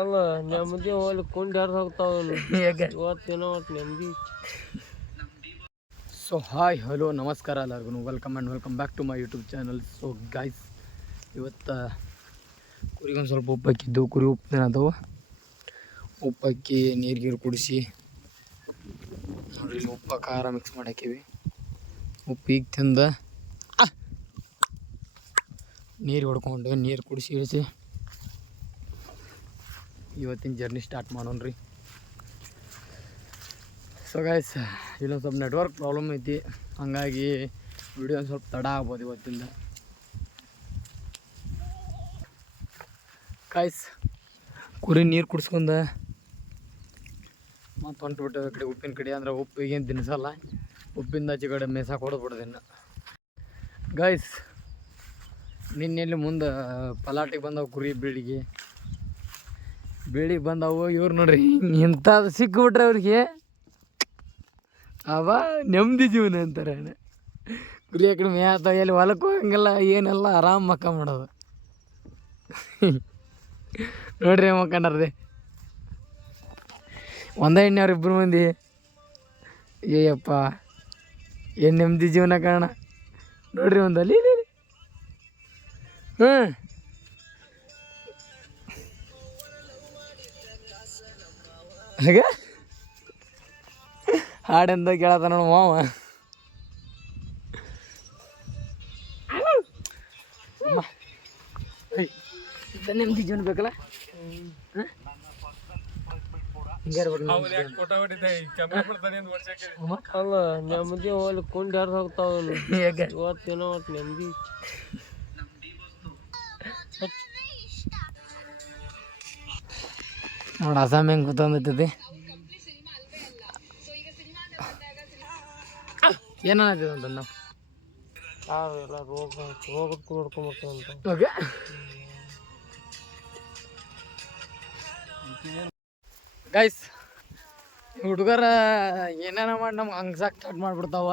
ಅಲ್ಲ ನೆಮ್ಮದಿ ಹೋಗ್ಲಿ ಕುಂಡ್ ಯಾರು ಹೋಗ್ತಾವ ಇವತ್ತೇನೋ ಒಟ್ಟು ನೆಮ್ಮದಿ. ಸೊ ಹಾಯ್ ಹಲೋ ನಮಸ್ಕಾರ ಎಲ್ಲರಿಗೂ, welcome and welcome back to my YouTube channel. So guys, ಇವತ್ತು ಕುರಿಗೊಂದು ಸ್ವಲ್ಪ ಉಪ್ಪು ಹಾಕಿದ್ದು, ಕುರಿ ಉಪ್ಪು ಅದವು. ಉಪ್ಪು ಹಾಕಿ ನೀರು ಕುಡಿಸಿ ನೋಡ್ರಿ, ಇಲ್ಲಿ ಉಪ್ಪು ಖಾರ ಮಿಕ್ಸ್ ಮಾಡಿ ಹಾಕೀವಿ. ಉಪ್ಪು ಈಗ ತಿಂದು ನೀರು ಹೊಡ್ಕೊಂಡು ನೀರು ಕುಡಿಸಿ ಇಳಿಸಿ ಇವತ್ತಿನ ಜರ್ನಿ ಸ್ಟಾರ್ಟ್ ಮಾಡೋಣ್ರಿ. ಸೊ ಗೈಸ್, ಇಲ್ಲೊಂದು ಸ್ವಲ್ಪ ನೆಟ್ವರ್ಕ್ ಪ್ರಾಬ್ಲಮ್ ಐತಿ, ಹಾಗಾಗಿ ವಿಡಿಯೋ ಒಂದು ಸ್ವಲ್ಪ ತಡ ಆಗ್ಬೋದು ಇವತ್ತಿಂದ. ಗೈಸ್, ಕುರಿ ನೀರು ಕುಡಿಸ್ಕೊಂಡು ಮತ್ತು ಹೊಂಟ್ಬಿಟ್ಟು ಕಡೆ ಉಪ್ಪಿನ ಕಡೆ. ಅಂದ್ರೆ ಉಪ್ಪು ಈಗೇನು ತಿನ್ನಿಸಲ್ಲ, ಉಪ್ಪಿಂದ ಆಚೆ ಕಡೆ ಮೇಸಾಕ ಹೊಡೆದ್ಬಿಡ್ದು ಇನ್ನು. ಗೈಸ್, ನಿನ್ನೆಲ್ಲಿ ಮುಂದೆ ಪಲಾಟಿಗೆ ಬಂದವು ಕುರಿ ಬೀಳಿಗೆ ಬಂದವು. ಇವ್ರು ನೋಡ್ರಿ ಇಂಥದ್ದು ಸಿಕ್ಬಿಟ್ರೆ ಅವ್ರಿಗೆ ಅವ ನೆಮ್ಮದಿ ಜೀವನ ಅಂತಾರೆ. ಕುರಿ ಆ ಕಡೆ ಮೇಯ್ತ, ಎಲ್ಲಿ ಹೊಲಕ್ಕೆ ಹೋಗಂಗಿಲ್ಲ ಏನೆಲ್ಲ, ಆರಾಮ್ ಮಕ್ಕ ಮಾಡೋದು. ನೋಡ್ರಿ ಮಕ್ಕಂಡ್ರಿ ಒಂದೇ ಎಣ್ಣೆ ಅವ್ರು ಇಬ್ಬರು ಮಂದಿ. ಏಯಪ್ಪ ಏನು ನೆಮ್ಮದಿ ಜೀವನ ಕಾರಣ ನೋಡ್ರಿ. ಒಂದು ಅಲ್ಲಿ ಹಾಗೆ ಹಾಡೆಂದ ಕೇಳತ್ತ ನೋಡು ಮಾವ. ನೆಮ್ಮದಿ ಜೀವನ ಬೇಕಲ್ಲ, ಅಲ್ಲ ನೆಮ್ಮದಿ ಹೋಗ್ಲಿ ಕುಂಡ್ ಯಾರು ಹೋಗ್ತಾವ ಇವತ್ತೇನೋ ಒಟ್ಟು ನೆಮ್ಮದಿ. ನೋಡಿ ಅಸಾಮ್ ಹೆಂಗೆ ಕೂತಂದೈತೈತಿ. ಏನಾಗ್ತದೆ ಅಂತ ನಾವು ಎಲ್ಲ ರೋಗಕ್ಕೆ ನೋಡ್ಕೊಂಬರ್ತೇವಂತ. ಓಕೆ ಗೈಸ್, ಹುಡುಗರ ಏನೇನ ಮಾಡಿ ನಮ್ಗೆ ಹಂಗ್ಸಾಕ್ ಸ್ಟಾರ್ಟ್ ಮಾಡಿಬಿಡ್ತಾವ.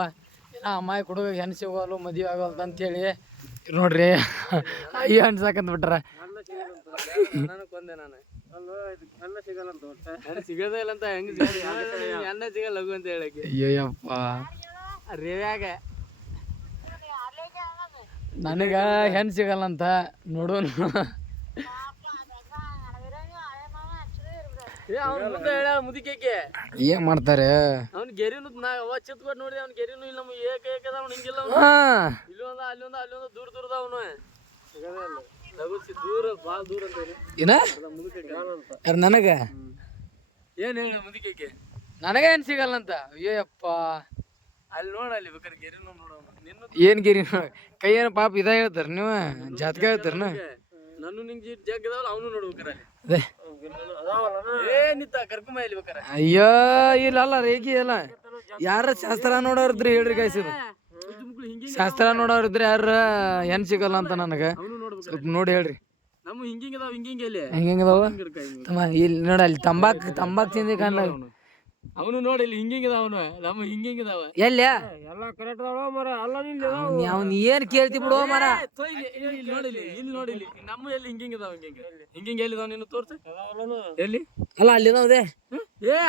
ಏನೋ ಅಮ್ಮಾಯಿ ಹುಡುಗ ಹೆಣ್ಣು ಸಿಗೋಲ್ಲ, ಮದುವೆ ಆಗೋಲ್ದು ಅಂತೇಳಿ ನೋಡ್ರಿ ಅಯ್ಯೋ ಅನ್ಸಾಕಂತ ಬಿಟ್ಟಾರ. ಸಿಗೋದೇ ಇಲ್ಲ ಅಂತ ಹೆಂಗ್ ಎಣ್ಣ ಸಿಗಲ್ಲ ಲಘು ಅಂತ ಹೇಳಕ್ಕೆ. ಅಯ್ಯಪ್ಪ ರೇವ್ಯಾಗ ನನಗೆ ಹೆಣ್ಣು ಸಿಗಲ್ಲಂತ ನೋಡೋಣ. ಮುಂದೆ ಹೇಳ ಮುದಿಕೇಕೆ ಏನ್ ಮಾಡ್ತಾರೆ ಅವ್ನ ಗೆರಿನು ಚಿತ್ಕೊಟ್ ನೋಡಿದೆ. ಅವ್ನ ಗೆರಿನು ಇಲ್ಲ, ನಮ್ಮ ಏಕದ ಅವ್ನು ಹಿಂಗಿಲ್ಲ. ಇಲ್ಲೊಂದ ಅಲ್ಲೊಂದ ದೂರ ದೂರದ ಅವನು ದೂರ ಭಾಳ ದೂರ ಅಂತ ಏನ ನನಗ ಏನ್ ಹೇಳ ಮುದಿಕೇಕೆ ನನಗೆ ಏನ್ ಸಿಗಲ್ಲಂತ. ಅಯ್ಯಪ್ಪ ಅಲ್ಲಿ ನೋಡ, ಅಲ್ಲಿ ಬೇಕಾದ್ರೆ ಗೆರಿನು ನೋಡೋನು. ಏನ್ ಗಿರಿ ಕೈ ಏನು ಪಾಪ ಇದ ಹೇಳ್ತಾರ ನೀವು, ಜಾತಕ ಹೇಳ್ತಾರ. ನಾನು ನಿಂಗೆ ಜಗ್ಗದವಲ್ಲ, ಅವನು ನೋಡ್ಬೇಕಾರ ಅದೇ ಏನಿತ್ತ ಕರ್ಕೊಂಬ ಇಲ್ಲಿ ಬೇಕಾರೆ. ಅಯ್ಯೋ ಇಲ್ಲ ರೇಖಿ ಅಲ್ಲ, ಯಾರ ಶಾಸ್ತ್ರ ನೋಡೋರಿದ್ರಿ ಹೇಳ್ರಿ ಗೈಸ್. ಇದು ಶಾಸ್ತ್ರ ನೋಡೋರಿದ್ರಿ ಯಾರ ಹೆಣ್ ಸಿಗಲ್ಲ ಅಂತ ನನಗೆ ಸ್ವಲ್ಪ ನೋಡಿ ಹೇಳ್ರಿ. ನಮ್ಮ ಹಿಂಗಿಂಗದಾವ ಹಿಂಗಿಂಗಲ್ಲಿ ಹೆಂಗದಾವ ಇಲ್ಲಿ ನೋಡ, ಅಲ್ಲಿ ತಂಬಾಕ್ ತಿಂದಿ ಕಾಣಲ್ಲ. ಅವನು ನೋಡಿ ಇಲ್ಲಿ ಹಿಂಗಿಂಗದ, ಅವನು ನಮ್ಮ ಹಿಂಗಿಂಗದಾವ ಎಲ್ಲ ಎಲ್ಲ ಕರೆಕ್ಟ್ ಮರ. ಅಲ್ಲ ಅವ್ನು ಏನ್ ಕೇಳ್ತಿ ಬಿಡುವ ಮರ. ಇಲ್ಲಿ ನೋಡಿಲಿ, ಇಲ್ಲಿ ನೋಡಿಲಿ ನಮ್ಮ ಎಲ್ಲಿ ಹಿಂಗಿಂಗದಾವ. ಹಿಂಗಿಂಗ ಎಲ್ಲಿದಾವ ನೀನು ತೋರ್ಸ ಎಲ್ಲಿ. ಅಲ್ಲ ಅಲ್ಲಿ ಇದೆ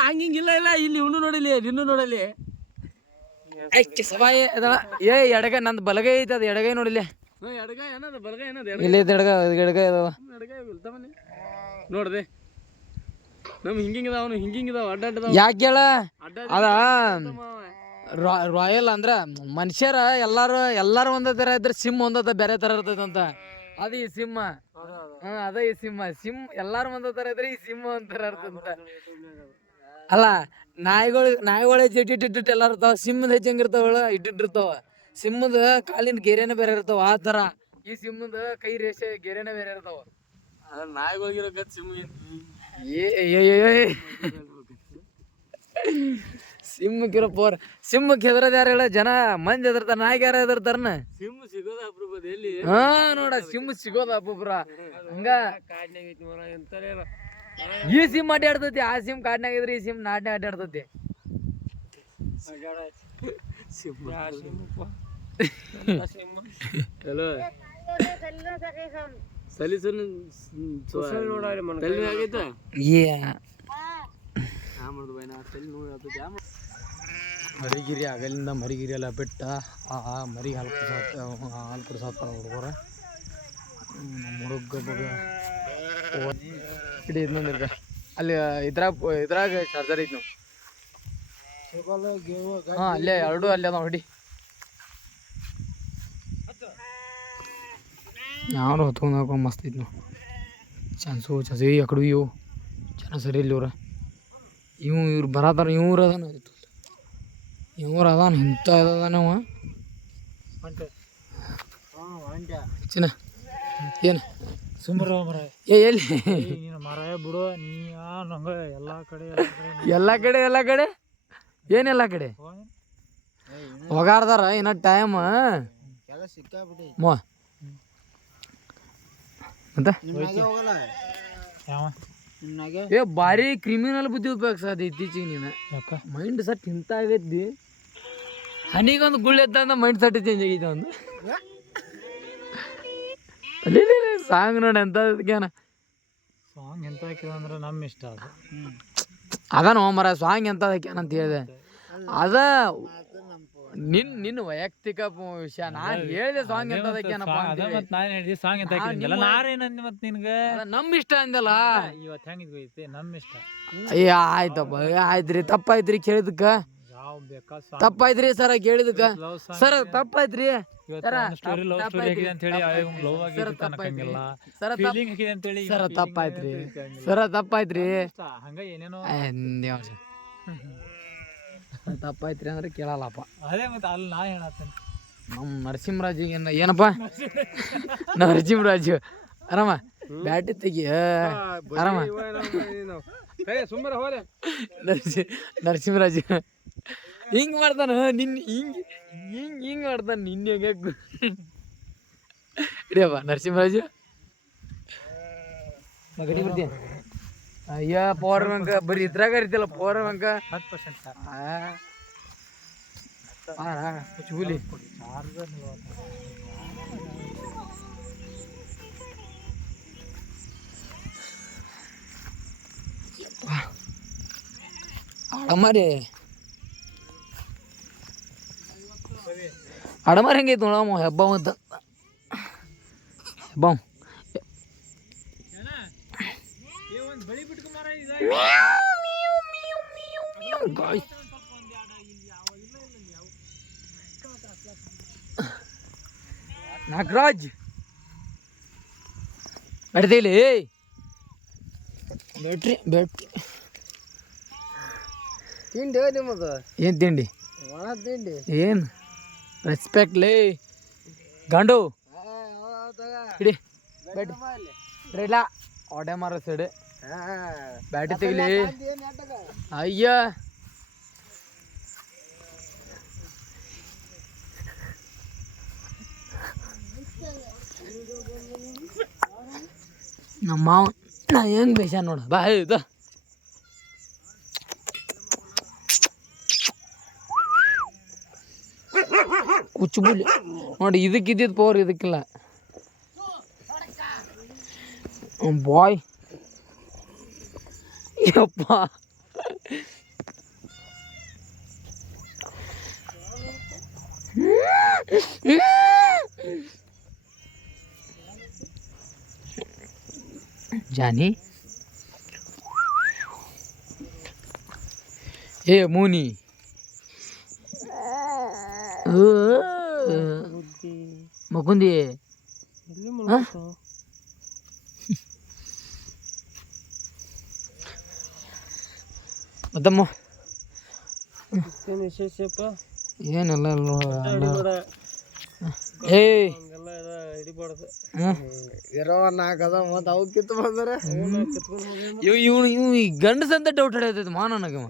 ಹಂಗಿಂಗಿಲ್ಲ ಇಲ್ಲ ಇಲ್ಲಿ ಇವನು ನೋಡಿಲಿ, ನಿನ್ನೂ ನೋಡಲಿ. ಸಭಾಯಿ ಏ ಎಡಗೈ ನಂದು ಬಲಗೈ ಐತೆ, ಅದು ಎಡಗೈ ನೋಡಿಲ್ಲ. ಎಡಗೈ ಏನದ ಬಲಗೈ ಏನದ ಇಲ್ಲಿ ಎಡಗೈ ಅದಾವ. ನೋಡ್ದೆ ನಮ್ ಹಿಂಗಿಂಗದ, ಅವನು ಹಿಂಗಿಂಗದಾವ ಅಡ್ಡಾಡ್ದಾವ. ಯಾಕೆ ಹೇಳ ಅದ ರಾಯಲ್ ಅಂದ್ರ ಮನುಷ್ಯರ ಎಲ್ಲಾರು ಒಂದೇ ತರ ಇದ್ರೆ ಸಿಮ್ ಒಂದ ಬೇರೆ ತರ ಇರ್ತೈತಂತ. ಅದು ಈ ಸಿಂಹ. ಅದ ಈ ಸಿಮ್ ಎಲ್ಲಾರು ಒಂದೇ ತರ ಇದ್ರೆ ಈ ಸಿಂಹ ಒಂಥರ ಇರ್ತಂತ. ಅಲ್ಲ ನಾಯಿಗಳು ಇಟ್ಟಿಟ್ಟು ಎಲ್ಲ ಇರ್ತಾವ, ಸಿಂಹದ ಹೆಚ್ಚಂಗಿರ್ತಾವಳ ಇಟ್ಟಿಟ್ಟಿರ್ತಾವ. ಸಿಂಹದ ಕಾಲಿನ ಗೆರೆನ ಬೇರೆ ಇರ್ತಾವ, ಆ ತರ ಈ ಸಿಂಹದ ಕೈ ರೇಷೆ ಗೆರೆನ ಬೇರೆ ಇರ್ತಾವ. ನಾಯಿಗಳಿಗಿರೋ ಗತ್ ಸಿಂಹಕ್ಕಿರೋ ಪೋರ್. ಸಿಂಹಕ್ಕೆ ಹೆದರದ ಯಾರು ಹೇಳ, ಜನ ಮಂದಿ ಹೆದರ್ತಾರ, ನಾಯಿಗೆ ಯಾರು ಹೆದರ್ತಾರನ? ಸಿಂಹ ಸಿಗೋದ ಅಪರೂಪದ ಎಲ್ಲಿ. ಹಾ ನೋಡ, ಸಿಂಹ ಸಿಗೋದ ಅಪರೂಪ. ಹಂಗ ಈ ಸಿಂಹ ಅಡ್ಡಾಡ್ತೈತಿ, ಆ ಸಿಂಹ ಕಾಡ್ನಾಗ ಇದ್ರೆ ಈ ಸಿಂಹ ನಾಡ್ನಾಗ ಅಡ್ಡಾಡ್ತೈತಿ. ಸಲಿಸಲು ತಲೆ ಆಗೈತೆ ಮರಿಗಿರಿ ಆಗಲಿಂದ ಮರಿಗಿರಿ ಎಲ್ಲ ಬಿಟ್ಟ ಆ ಮರಿಗೆ ಹಾಲು ಕುಡಿಸತ್ತ ಹುಡುಗರ ನಮ್ಮ ಹುಡುಗ ಇಡೀ ಇನ್ನೊಂದಿರ್ಗ ಅಲ್ಲಿ ಇದ್ರಾಗ ಚಾರ್ಜರ್ ಐತಿ ನಾವು ಹಾಂ ಅಲ್ಲೇ ಎರಡು ಅಲ್ಲೇ ಅದಾವ ಹೊಡಿ ಯಾರು ಹೊತ್ಕೊಂಡು ಮಸ್ತ್ ಐತಿ ನಾವು ಚಾನ್ಸು ಚಸಿ ಅಕಡು ಇವು ಚೆನ್ನಾಗಿ ಸರಿ ಇಲ್ಲಿ ಇವ್ರು ಬರತಾರ ಇವ್ರು ಅದಾನ ಇಂಥ ಇದಾನವ ಚಿನ್ನ ಏನು ಸುಮ್ರ ಮರ ಎಲ್ಲಿ ಮರ ಬಿಡು ನೀ ನಂಗ ಎಲ್ಲ ಕಡೆ ಏನು ಎಲ್ಲ ಕಡೆ ಹೋಗಾರ್ದಾರ ಇನ್ನ ಟೈಮ್ ಮೋ ಅಂತ ಏ ಭಾರಿ ಕ್ರಿಮಿನಲ್ ಬುದ್ಧಿ ಉಪಯೋಗಿಸೋದು ಇತ್ತೀಚಿಗೆ ನೀನು ಮೈಂಡ್ ಸೆಟ್ ಇಂತ ಆಗೈತಿ ಹನಿಗೊಂದು ಗುಳ್ಳೆದ್ದ ಮೈಂಡ್ ಸೆಟ್ ಚೇಂಜ್ ಆಗೈತೆ ಒಂದು ಅಲ್ಲಿ ಸಾಂಗ್ ನೋಡಿ ಎಂತೇನ ಸಾಂಗ್ ಎಂತ ಹಾಕಿದಂದ್ರೆ ನಮ್ಮ ಇಷ್ಟ ಅದು ಅದನ ಮರ ಸಾಂಗ್ ಎಂತ ಹಾಕ್ಯಾನ ಅಂತ ಹೇಳಿದೆ ಅದ ನಿನ್ನ ವೈಯಕ್ತಿಕ ವಿಷಯ ನಾನು ಹೇಳಿದೆ ಸಾಂಗ್ ಎಂತ ಹಾಕ್ಯಾನಪ್ಪ ನಾನು ಹೇಳಿದೆ ಸಾಂಗ್ ಎಂತ ಹಾಕಿಲ್ಲ ನಾನೇನಂದೆ ಮತ್ತೆ ನಿನ್ಗೆ ನಮ್ ಇಷ್ಟ ಅಂದಲ್ಲ ಇವತ್ತು ಹೆಂಗಿದ್ವೈತಿ ನಮ್ಮ ಇಷ್ಟ ಅಯ್ಯ ಆಯ್ತಪ್ಪ ಆಯ್ತ್ರಿ ತಪ್ಪಾಯ್ತ್ರಿ ಕೇಳಿದಕ್ಕ ತಪ್ಪಾಯ್ತ್ರಿ ಸರ ಕೇಳಿದಕ್ಕ ಸರ ತಪ್ಪಾಯ್ತ್ರಿ ಸರ ತಪ್ಪಾಯ್ತ್ರಿ ಹಂಗ ಏನೇನೋ ತಪ್ಪಾಯ್ತ್ರಿ ಅಂದ್ರೆ ಕೇಳಲ್ಲಪ್ಪ ಅದೇ ಮತ್ತೆ ಅಲ್ಲಿ ನಾ ಹೇಳತ್ತೇನೆ ನಮ್ಮ ನರಸಿಂಹರಾಜಿಗೆ ಏನಪ್ಪ ನರಸಿಂಹರಾಜು ಆರಾಮ ಬ್ಯಾಟಿ ತೆಗಿ ಆರಾಮ ನರಸಿಂಹರಾಜು ಹಿಂಗ್ ಮಾಡ್ತಾನ ಹಿಂಗ್ ಮಾಡ್ತಾನ ನಿನ್ನೆ ಇಡಿಯಪ್ಪ ನರಸಿಂಹರಾಜು ಗಡಿ ಬರ್ತೀಯ ಅಯ್ಯ ಪವರ್ ಬ್ಯಾಂಕ್ ಬರೀ ಇದ್ರಾಗ ಇರ್ತಿಲ್ಲ ಪವರ್ ಬ್ಯಾಂಕ್ 10% ಚೂಲಿ ಅಡಮಾರಿ ಹೆಂಗೈತಿ ನೋಡಮ್ಮ ಹಬ್ಬ ಅಂತ ಹಬ್ಬ ನಾಗರಾಜ್ ಅಡ್ದಿಲಿ ಬ್ಯಾಟ್ರಿ ತಿಂಡಿ ನಿಮ್ಮದು ಏನು ತಿಂಡಿ ಒಣ ತಿಂಡಿ ಏನು ರೆಸ್ಪೆಕ್ಟ್ ಲೇ ಗಂಡು ಹಿಡಿ ಇಲ್ಲ ಆಡೆ ಮಾರೋ ಸೈಡ್ ಬ್ಯಾಟಿ ತೆಗಿಲಿ ಅಯ್ಯ ನಮ್ಮ ಮಾವ ನಾ ಹೆಂಗ್ ಬೇಷ ನೋಡ ಬಾ ಇದು ಕುಚ್ಚುಬುಲಿ ನೋಡಿ ಇದಕ್ಕಿದ್ದಿದ್ದು ಪವರ್ ಇದಕ್ಕಿಲ್ಲ ಬಾಯ್ ಯಪ್ಪ ಜಾನಿ ಏ ಮೂನಿ ಮಗುಂದಿ ಮತ್ತಮ್ಮ ವಿಶೇಷಪ್ಪ ಏನೆಲ್ಲ ಏ ಇರೋ ನಾಲ್ಕದ ಮತ್ತು ಅವು ಕಿತ್ತು ಬಂದ್ರೆ ಇವ್ ಗಂಡಸ ಅಂತ ಡೌಟ್ ಹಿಡಿಯತೈತಿ ಮಾ ನನಗೆ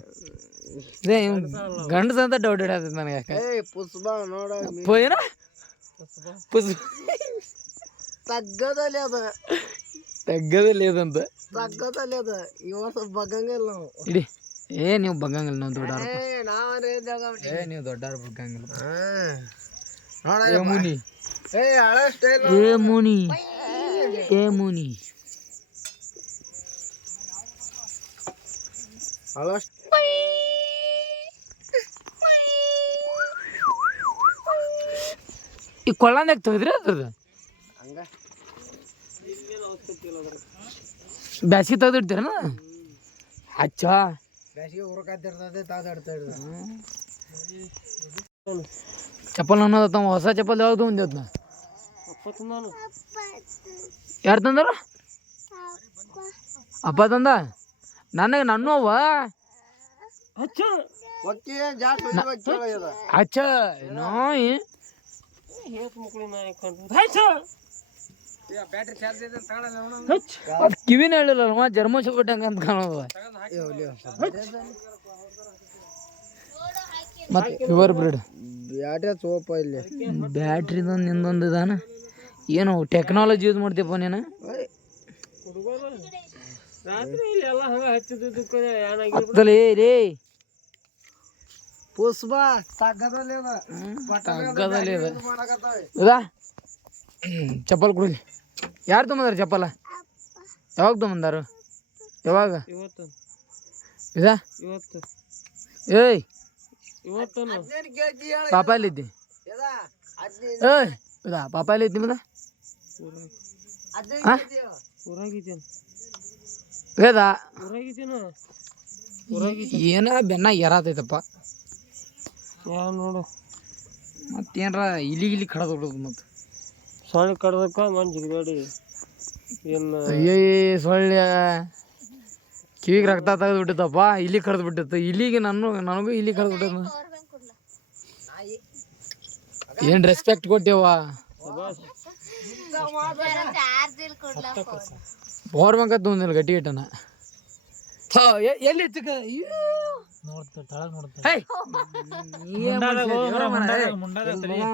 ಇದೇ ಗಂಡಸ ಅಂತ ಡೌಟ್ ಹಿಡಿಯತೈತಿ ನನಗೆ ಪುಷ್ಪ ನೋಡ ಏನ ಪುಷ್ಪ ತಗ್ಗದಲ್ಲಿ ಅದ ಅದಂತ ತಗ್ಗದಲ್ಲಿ ಅದ ಇವತ್ತು ಬಗ್ಗಂಗಿಲ್ಲ ನಾವು ಇಡಿ ಏ ನೀವು ಬಗ್ಗಂಗಿಲ್ಲ ನಾವು ದೊಡ್ಡ ನೀವು ದೊಡ್ಡಾರ ಬಗ್ಗಂಗಿಲ್ಲ ನೋಡ ಮುನಿ ಹಳೆ ಸ್ಟೈಲ್ ಏ ಮುನಿ ಏ ಮುನಿ ಈ ಕೊಳ್ಳಂದಾಗ ತೆಗೆದ್ರಿ ಅದ್ರದ್ದು ಬ್ಯಾಸಿಗೆ ತೆಗೆದಿಡ್ತೀರನ ಅಚ್ಚ ಚಪ್ಪಲ್ ಅನ್ನೋದ ತಮ್ಮ ಹೊಸ ಚಪ್ಪಲ್ ಯಾವ್ದು ಒಂದೇತ್ ನಾ ಯಾರು ತಂದಾರ ಅಪ್ಪ ತಂದ ನನಗೆ ನನ್ನೂ ಅವ ಅಚ್ಚ ನೋಯ್ ಅದು ಕಿವಿನ ಹೇಳಿಲ್ಲ ಜರ್ಮನ್ ಶೆಪರ್ಡ್ ಅಂತ ಕಾಣೋದು ಮತ್ತೆ ಪ್ಯೂರ್ ಬ್ರೀಡ್ ಬ್ಯಾಟ್ರಿದ ನಿಂದೊಂದು ಇದಾನ ಏನು ಟೆಕ್ನಾಲಜಿ ಯೂಸ್ ಮಾಡ್ತೀಯಪ್ಪ ನೀನು ಲೇ ಪುಷ್ಪಾ ಇದಾ ಚಪ್ಪಲ್ ಕುಡಿಲಿ ಯಾರು ತೊಗೊಂಬಂದಾರ ಚಪ್ಪಲ ಯಾವಾಗ ತೊಗೊಂಬಂದಾರು ಯಾವಾಗ ಇದಾ ಏಯ್ ಪಾಪ ಎಲ್ಲಿದ್ದಿ ಏಯ್ ಇದಾ ಪಾಪ ಎಲ್ಲಿದ್ದಿ ಮದ ಏದಾ ಏನ ಬೆನ್ನ ಎರಾತೈತಪ್ಪ ನೋಡು ಮತ್ತೇನ್ರ ಇಲಿ ಕಡದ ಬಿಡೋದು ಮತ್ತೆ ಸೊಳ್ಳೆ ಕಡ್ದಕ್ಕ ಮನ್ ಜಿಗದಾಡಿ ಏನು ಅಯ್ಯೇ ಸೊಳ್ಳೆ ಕಿವಿಗೆ ರಕ್ತ ತೆಗೆದು ಬಿಟ್ಟಿತ್ತಪ್ಪ ಇಲಿ ಕಡ್ದು ಬಿಟ್ಟಿತ್ತು ಇಲಿಗೆ ನನಗೂ ಇಲಿ ಕಡ್ದು ಬಿಟ್ಟಿತ್ತು ಏನ್ ರೆಸ್ಪೆಕ್ಟ್ ಕೊಟ್ಟೇವ ಪವರ್ ಬ್ಯಾಂಕ್ ಅಂತ ಒಂದಿಲ್ಲ ಗಟ್ಟಿ ಗಟ್ಟನ ಎಲ್ಲಿ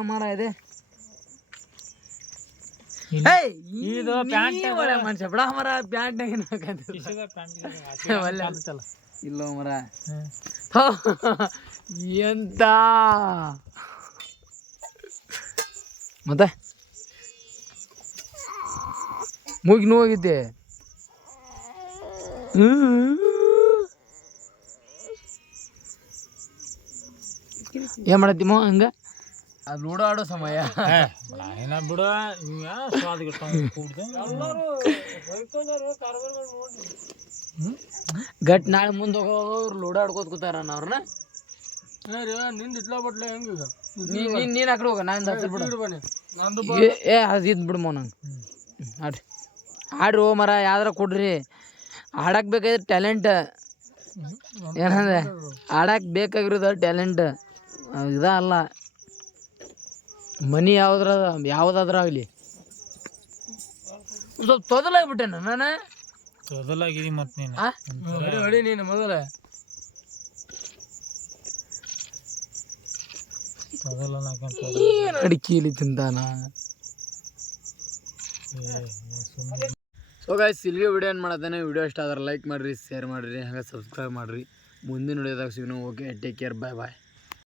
ಮರ ಇದೆ ಮನುಷ್ಯ ಬಿಡ ಮರ ಪ್ಯಾಂಟ್ ಇಲ್ಲ ಮರ ಎಂತ ಮತ್ತೆ ಮೂಗಿ ನೋವಾಗಿದ್ದೆ ಏನ್ ಮಾಡತ್ತೀಮೋ ಹಂಗ ಅದು ಲೂಡೋ ಆಡೋ ಸಮಯ ಬಿಡ ಗಟ್ ನಾಳೆ ಮುಂದೆ ಹೋಗೋರು ಲೂಡೋ ಆಡ್ಕೋತ ಕೂತಾರ ಅವ್ರನ್ನ ನಿಂದ ಇಟ್ಲ ಬಟ್ಲೆ ಹೆಂಗ ನೀನ್ ಆ ಕಡೆ ಹೋಗ ನಾನು ಏ ಅದು ಇದ್ ಬಿಡ್ಮೋ ನಂಗೆ ಆಡ್ರಿ ಆಡ್ರಿ ಓ ಮರ ಯಾವ್ದಾರ ಕೊಡ್ರಿ ಆಡಕ್ ಬೇಕಾದ್ರೆ ಟ್ಯಾಲೆಂಟ್ ಏನಂದ್ರೆ ಆಡಕ್ ಬೇಕಾಗಿರೋದು ಟ್ಯಾಲೆಂಟ್ ಇದ ಅಲ್ಲ ಮನಿ ಯಾವುದಾದ್ರೂ ಆಗಲಿ ಸ್ವಲ್ಪ ತೊದಲಾಗ್ಬಿಟ್ಟೆ ನಾನು ತೊದಲಾಗಿದಿ ಮತ್ತೆ ನೀನು ಹೊಡಿ ನೀನು ಮೊದಲ ಏನು ಅಡಿಕೆಲಿ ತಿಂತಾನ ಸೊ ಗಾಯ್ಸ್ ಇಲ್ಲಿಗೆ ವಿಡಿಯೋ ಏನು ಮಾಡತ್ತಾನೆ ವಿಡಿಯೋ ಇಷ್ಟ ಆದ್ರೆ ಲೈಕ್ ಮಾಡಿರಿ ಶೇರ್ ಮಾಡಿರಿ ಹಾಗೆ ಸಬ್ಸ್ಕ್ರೈಬ್ ಮಾಡಿರಿ ಮುಂದಿನ ವಿಡಿಯೋದಾಗ ಸಿಗೋಣ ಓಕೆ ಟೇಕ್ ಕೇರ್ ಬಾಯ್ ಬಾಯ್